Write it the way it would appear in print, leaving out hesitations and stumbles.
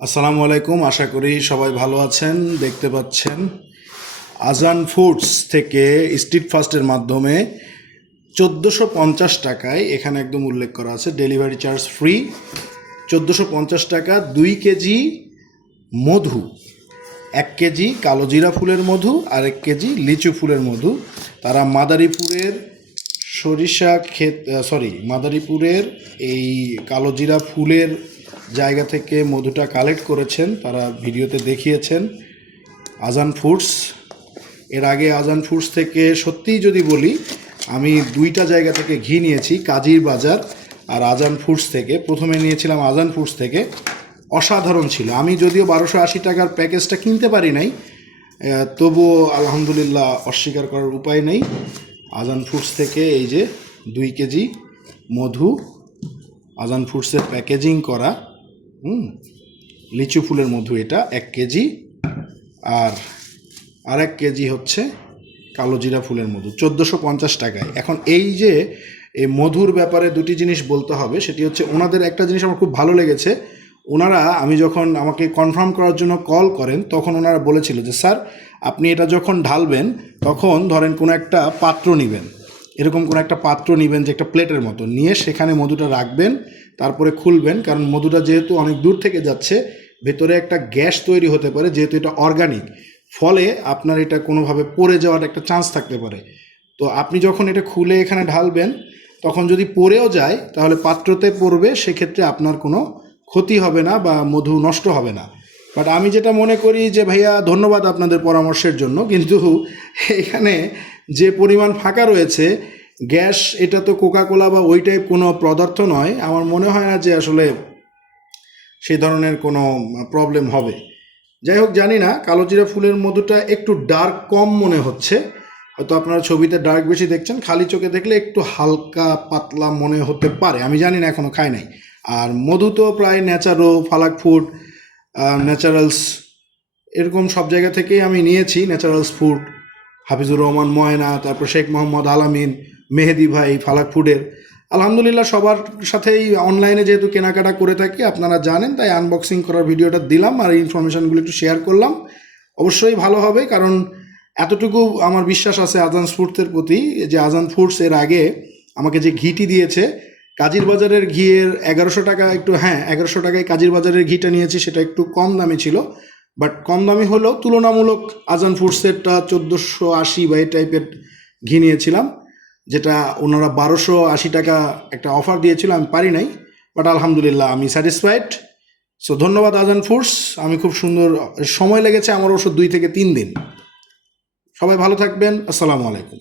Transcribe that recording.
আসসালামু আলাইকুম, আশা করি সবাই ভালো আছেন। দেখতে পাচ্ছেন আজান ফুডস থেকে স্ট্রিট ফাস্টের মাধ্যমে 1450 টাকায়, এখানে একদম উল্লেখ করা আছে ডেলিভারি চার্জ ফ্রি। 1450 টাকা 2 কেজি মধু, 1 কেজি কালো জিরা ফুলের মধু আর 1 কেজি লিচু ফুলের মধু। তারা মাদারীপুরের মাদারীপুরের এই কালো জিরা ফুলের জায়গা থেকে মধুটা কালেক্ট করেছেন, তারা ভিডিওতে দেখিয়েছেন। আজান ফুডস, এর আগে আজান ফুডস থেকে সত্যিই যদি বলি, আমি 2টা জায়গা থেকে ঘি নিয়েছি, কাজীর বাজার আর আজান ফুডস থেকে। প্রথমে নিয়েছিলাম আজান ফুডস থেকে, অসাধারণ ছিল। আমি যদিও 1280 টাকার প্যাকেজটা কিনতে পারি নাই, তবুও আলহামদুলিল্লাহ অস্বীকার করার উপায় নেই। আজান ফুডস থেকে এই যে 2 কেজি মধু, আজান ফুডসের প্যাকেজিং করা লিচু ফুলের মধু, এটা 1 কেজি, আর 1 কেজি হচ্ছে কালো জিরা ফুলের মধু, 1450 টাকায়। এখন এই যে এই মধুর ব্যাপারে দুটি জিনিস বলতে হবে, সেটি হচ্ছে ওনাদের একটা জিনিস আমার খুব ভালো লেগেছে। ওনারা, আমি যখন আমাকে কনফার্ম করার জন্য কল করেন, তখন ওনারা বলেছিল যে স্যার, আপনি এটা যখন ঢালবেন তখন ধরেন কোনো একটা পাত্র নেবেন, এরকম কোনো একটা পাত্র নেবেন যে একটা প্লেটের মতো, নিয়ে সেখানে মধুটা রাখবেন, তারপরে খুলবেন। কারণ মধুটা যেহেতু অনেক দূর থেকে যাচ্ছে, ভেতরে একটা গ্যাস তৈরি হতে পারে, যেহেতু এটা অর্গানিক, ফলে আপনার এটা কোনোভাবে পড়ে যাওয়ার একটা চান্স থাকতে পারে। তো আপনি যখন এটা খুলে এখানে ঢালবেন, তখন যদি পড়েও যায় তাহলে পাত্রতে পড়বে, সেক্ষেত্রে আপনার কোনো ক্ষতি হবে না বা মধু নষ্ট হবে না। বাট আমি যেটা মনে করি যে ভাইয়া, ধন্যবাদ আপনাদের পরামর্শের জন্য, কিন্তু এখানে যে পরিমাণ ফাঁকা রয়েছে, গ্যাস, এটা তো কোকাকোলা বা ওই টাইপ কোনো পদার্থ নয়। আমার মনে হয় না যে আসলে সেই ধরনের কোনো প্রবলেম হবে। যাই হোক, জানি না, কালো জিরা ফুলের মধুটা একটু ডার্ক কম মনে হচ্ছে, হয়তো আপনারা ছবিতে ডার্ক বেশি দেখছেন, খালি চোখে দেখলে একটু হালকা পাতলা মনে হতে পারে, আমি জানি না, এখনও খাই নাই। আর মধু তো প্রায় ন্যাচারো, ফালাক ফুড, ন্যাচারালস, এরকম সব জায়গা থেকেই আমি নিয়েছি। ন্যাচারালস ফুড, হাফিজুর রহমান ময়না, তারপর শেখ মোহাম্মদ আলামিন, মেহেদি ভাই, ফালাক ফুডের। আলহামদুলিল্লাহ সবার সাথেই অনলাইনে যেহেতু কেনাকাটা করে থাকি, আপনারা জানেন, তাই আনবক্সিং করার ভিডিওটা দিলাম আর ইনফরমেশানগুলো একটু শেয়ার করলাম। অবশ্যই ভালো হবে, কারণ এতটুকু আমার বিশ্বাস আছে আজান ফুডসের প্রতি, যে আজান ফুডস এর আগে আমাকে যে ঘিটি দিয়েছে, কাজীর বাজারের ঘিয়ের 1100 টাকা, একটু, হ্যাঁ, 1100 টাকায় কাজীর বাজারের ঘিটা নিয়েছি, সেটা একটু কম দামি ছিল। বাট কম দামি হলেও তুলনামূলক আজান ফুডসেরটা 1480 বা এই টাইপের ঘি নিয়েছিলাম, যেটা ওনারা 1280 টাকা একটা অফার দিয়েছিল, আমি পারি নাই। বাট আলহামদুলিল্লাহ আমি স্যাটিসফাইড। সো ধন্যবাদ আজান ফুডস, আমি খুব সুন্দর, সময় লেগেছে আমার অবশ্য 2 থেকে 3 দিন। সবাই ভালো থাকবেন, আসসালামু আলাইকুম।